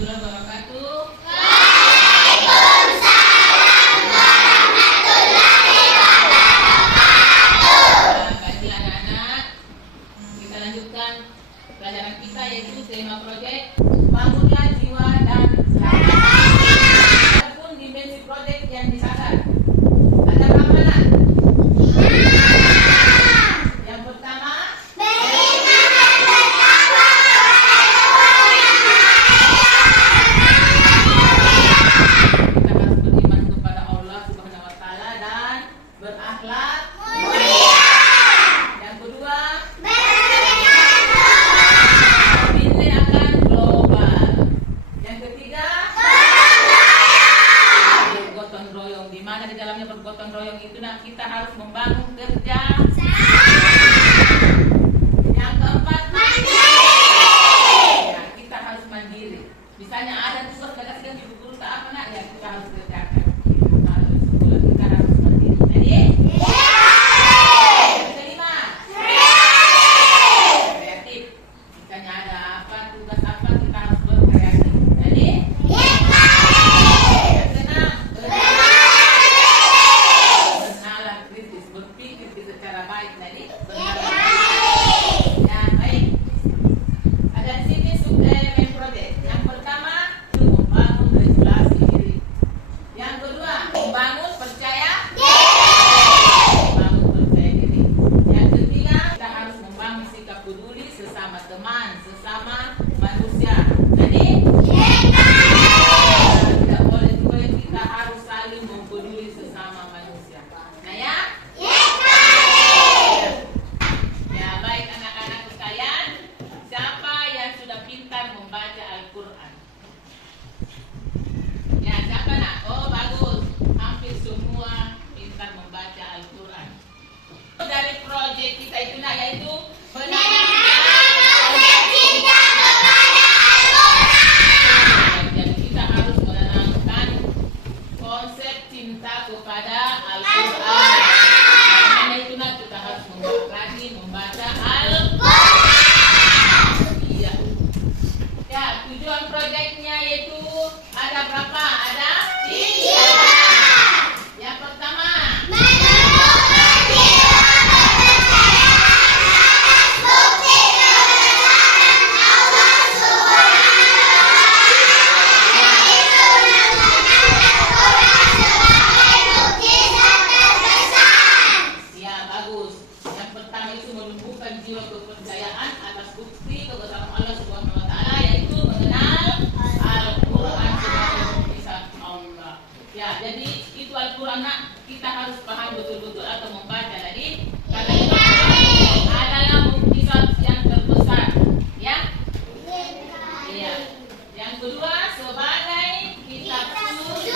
warahmatullahi wabarakatuh. Baiklah anak-anak, kita lanjutkan pelajaran kita yaitu tema proyek bangunlah jiwa dan adapun dimensi proyek yang disasar. Ada berapa anak? Yang pertama, kita harus beriman kepada Allah Subhanahu wa taala dan berakhlak mulia. Yang kedua, nilai akan global. Yang ketiga, bergotong royong. Di mana di dalamnya bergotong royong itu kita harus membangun kerja. Yang keempat, ya, kita harus mandiri. Misalnya ada tugas dikasihkan ibu guru tak apa nak, ya kita harus kerjakan. Kalau di sekolah kita harus mandiri. Jadi, yang kelima, kreatif. Misalnya ada apa tugas apa kita harus berkreatif. Jadi, yang keenam, bernalar kritis, berpikir secara baik. Jadi, bernalar kritis. Ya, baik. Ada di sini subelemen proyek. Yang pertama, itu membangun regulasi diri. Yang kedua, membangun percaya diri. Membangun percaya diri. Yang ketiga, kita harus membangun sikap peduli sesama teman, sesama manusia. Jadi, tidak boleh juga kita harus saling mempeduli sesama manusia. Nah ya? Ya, baik anak-anak sekalian, siapa yang sudah pintar membaca Al-Quran? Ya, siapa nak? Oh, bagus. Hampir semua pintar membaca Al-Quran. Dari proyek kita itu nak, yaitu jadi kita harus menanamkan konsep cinta kepada Al-Quran. Karena itu nak kita harus membaca Al-Quran. Iya. Ya, tujuan proyeknya yaitu ada berapa? Ada 3. Yang pertama, ya bagus. Yang pertama itu menumbuhkan jiwa kepercayaan atas bukti kebesaran Allah Subhanahu wa taala, yaitu mengenal Al-Quran sebagai mukjizat Allah. Ya, jadi itu Al-Quran nak, kita harus paham betul-betul atau membaca tadi. Karena itu adalah mukjizat yang terbesar. Ya? Iya. Yang kedua, sebagai kitab suci.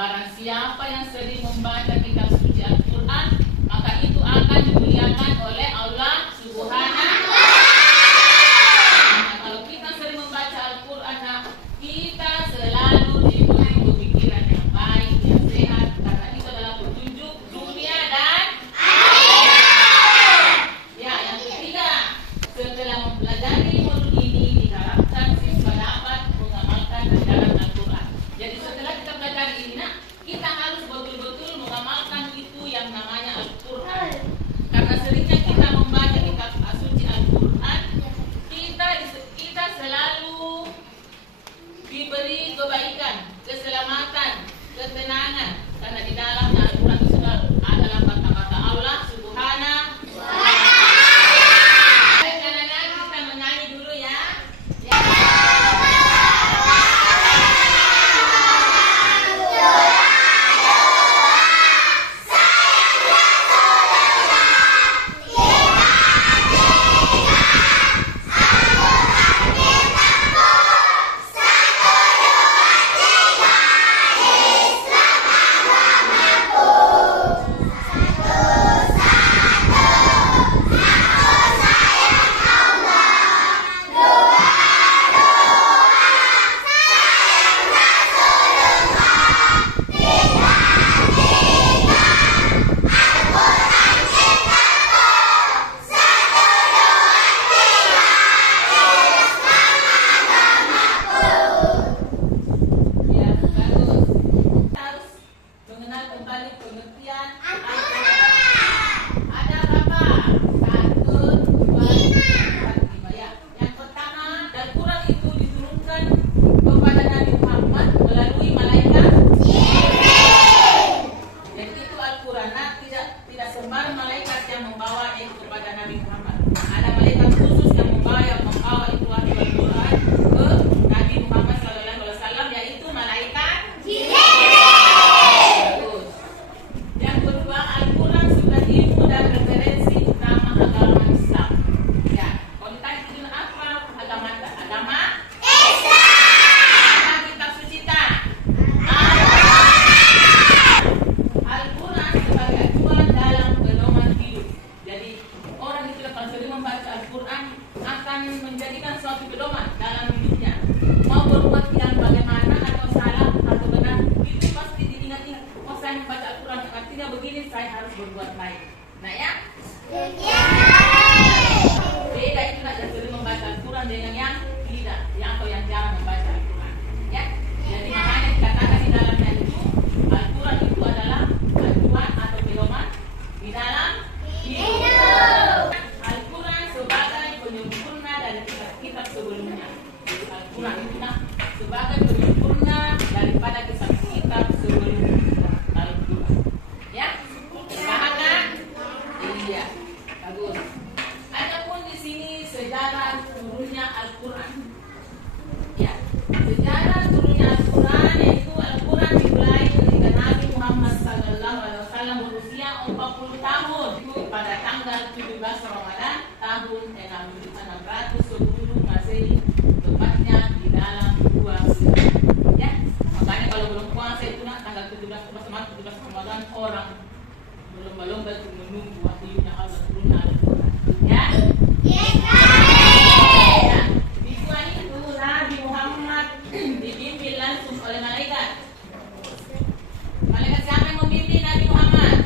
Barang siapa yang sering membaca kitab suci Al-Quran, maka itu akan dimuliakan oleh Allah Subhanahu wa taala. Nah, kalau kita sering membaca Al-Quran, nah, kita selalu diberi pemikiran yang baik, yang sehat, karena itu adalah petunjuk dunia dan akhirat. Ya, yang ketiga, setelah mempelajari modul ini diharapkan siswa dapat mengamalkan ajaran Al-Quran. Jadi setelah kita pelajari ini, nah, kita harus betul-betul mengamalkan itu yang namanya Al-Quran. Karena seringnya kita membaca kitab suci Al-Quran, kita selalu diberi kebaikan, keselamatan, ketenangan. Karena di dalamnya Al-Quran itu adalah kata-kata Allah Subhanahu wa taala. Baik anak-anak, kita menyanyi dulu ya. Ya. Islam harus berbuat baik. Nah ya, Ya. beda itu nak yang sering membaca Al-Quran dengan yang tidak, yang atau yang jarang membaca Al-Quran. Ya, jadi makanya dikatakan di dalamnya itu Al-Quran itu adalah acuan atau pedoman di dalam hidup. Al-Quran sebagai penyempurna dari kitab-kitab sebelumnya. Al-Quran itu nak sebagai penyempurna daripada kitab-kitab sebelumnya. Al-Quran. Ya, paham kan? Iya, bagus. Adapun di sini sejarah turunnya Al-Quran. Ya, sejarah turunnya Al-Quran yaitu Al-Quran dimulai ketika Nabi Muhammad SAW berusia 40 tahun itu pada tanggal 17 Ramadan tahun 610 Masehi, tepatnya di dalam 2 bulan. Ya, makanya kalau belum puasa itu nak tanggal 17 Ramadan orang berlomba-lomba untuk menunggu wahyunya Allah turun Al-Quran. Ya. Ya. Di bulan itu Nabi Muhammad dipimpin langsung oleh malaikat. Malaikat siapa yang memimpin Nabi Muhammad?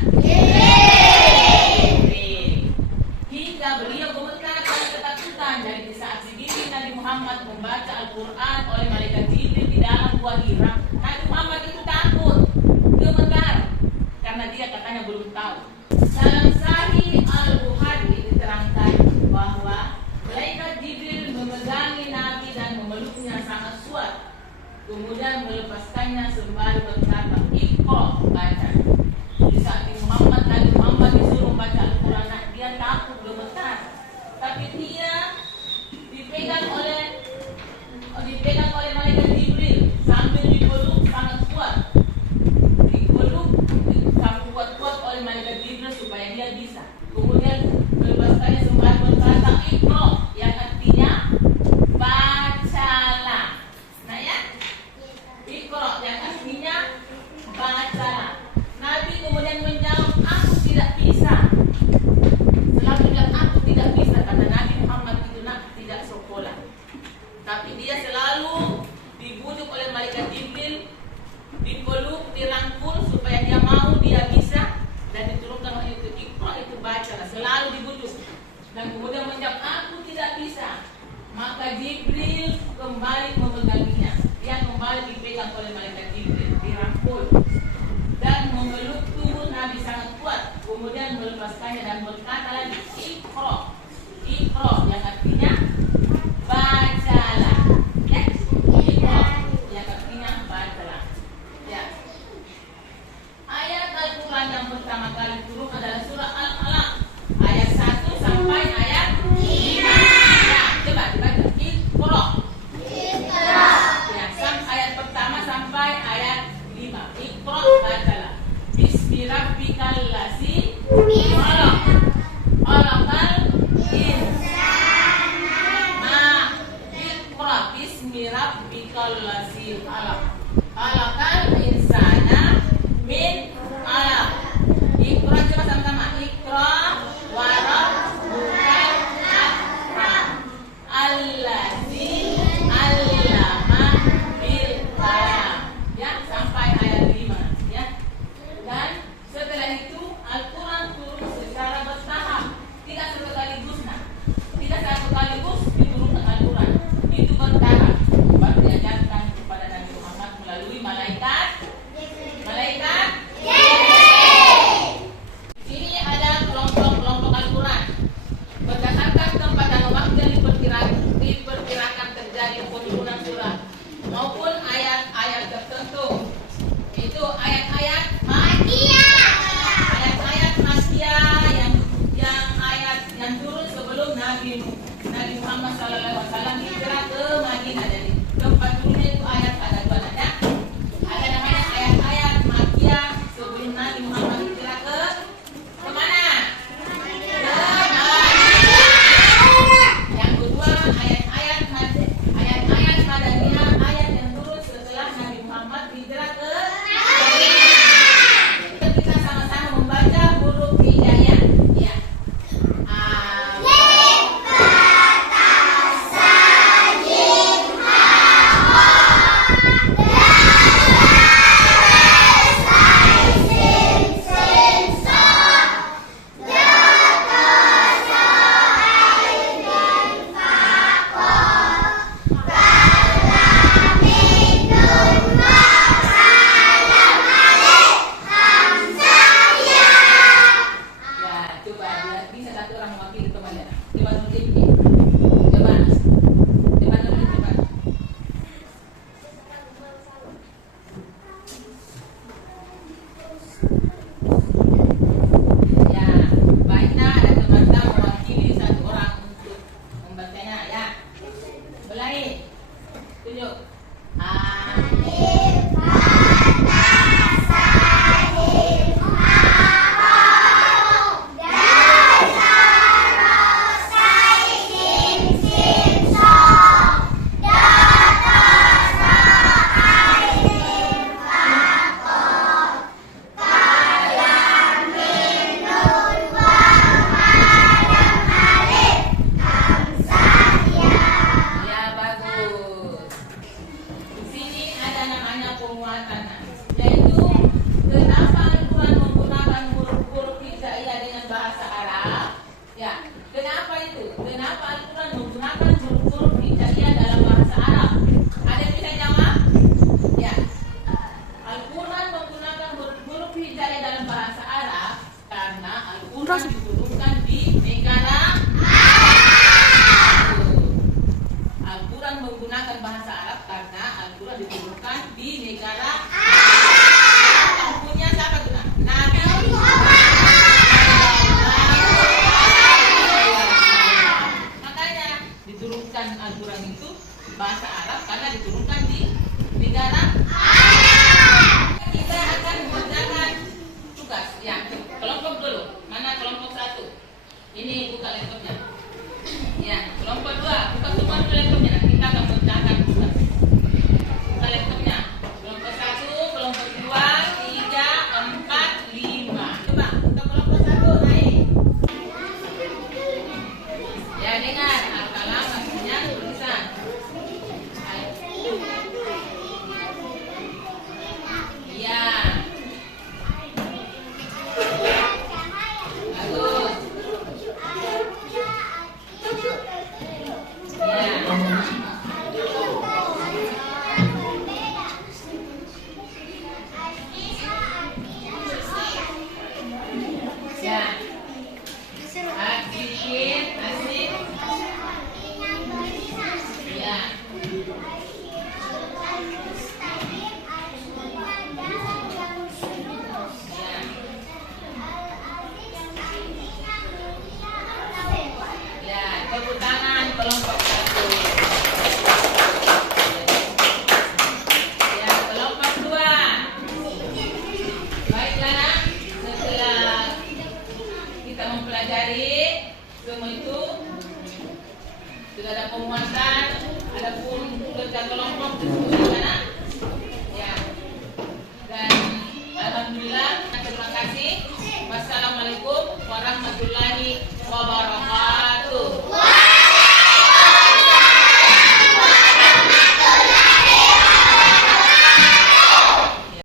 Hingga beliau gemetar karena ketakutan. Jadi di saat dipimpin Nabi Muhammad membaca Al-Quran oleh malaikat Jibril di dalam gua Hira, Nabi Muhammad itu takut, gemetar karena dia katanya belum tahu. Dalam Sahih Al-Bukhari diterangkan bahwa malaikat Jibril memegangi Nabi dan memeluknya sangat kuat, kemudian melepaskannya sembari berkata, "Iqra, baca." Di saat Nabi Muhammad disuruh membaca Al-Quran, dia takut, gemetar, tapi dia dipegang oleh malaikat Jibril sambil dipeluk sangat kuat. Dipeluk sampai kuat-kuat oleh malaikat Jibril supaya dia bisa. Kemudian melepaskannya sembari berkata, "Iqra," yang artinya bacalah. Nah ya, Iqra yang artinya bacalah. Nabi kemudian menjawab, "Aku tidak bisa." Selalu bilang, "Aku tidak bisa," kata Nabi Muhammad itu tidak sekolah. Tapi dia selalu dibujuk oleh malaikat Jibril, dipeluk, dirangkul supaya dia mau, dia bisa, dan diturunkan oleh itu, "Iqra," itu bacalah. Selalu dibujuk. Dan kemudian menjawab, "Aku tidak bisa." Maka Jibril kembali memeganginya. Dia kembali dipegang oleh malaikat Jibril, dirangkul dan memeluk tubuh Nabi sangat kuat. Kemudian melepaskannya dan berkata lagi, "Iqra." Iqra yang artinya bacalah. Ya, Iqra yang artinya bacalah. Ya. Ayat Al-Quran yang pertama kali turun adalah surah Al-Alaq ayat 1 sampai ayat 5. Ya, coba dibaca. Iqra. Ya, ayat pertama sampai ayat 5. Iqra, bacalah. Bismi rabbikal ladzi khalaq. Khalaqal insana. Iqra bismi rabbikal ladzi khalaq. Khalaqal insana min 'alaq. Iqra, coba diturunkan di negara. Al-Quran menggunakan bahasa Arab karena Al-Quran diturunkan di negara. Punya siapa tuh? Nabi makanya diturunkan Al-Quran itu bahasa Arab karena diturunkan di negara. Kita akan mengerjakan tugas ya. Kelompok dulu. Mana kelompok 1? Ini buka laptopnya. Ya, kelompok 2 buka semua dulu laptopnya. Kita akan mengerjakan tugas. Buka laptopnya. Kelompok 1, kelompok 2, 3, 4, 5. Coba buka kelompok 1 naik. Ya dengar, al-kalam maksudnya tulisan. Ya. Tepuk tangan kelompok 1. Ya, kelompok 2. Baiklah, setelah kita mempelajari semua itu sudah ada pemuatan, ada pun kerja kelompok bagaimana? Ya. Dan alhamdulillah, terima kasih. Wassalamualaikum warahmatullahi wabarakatuh.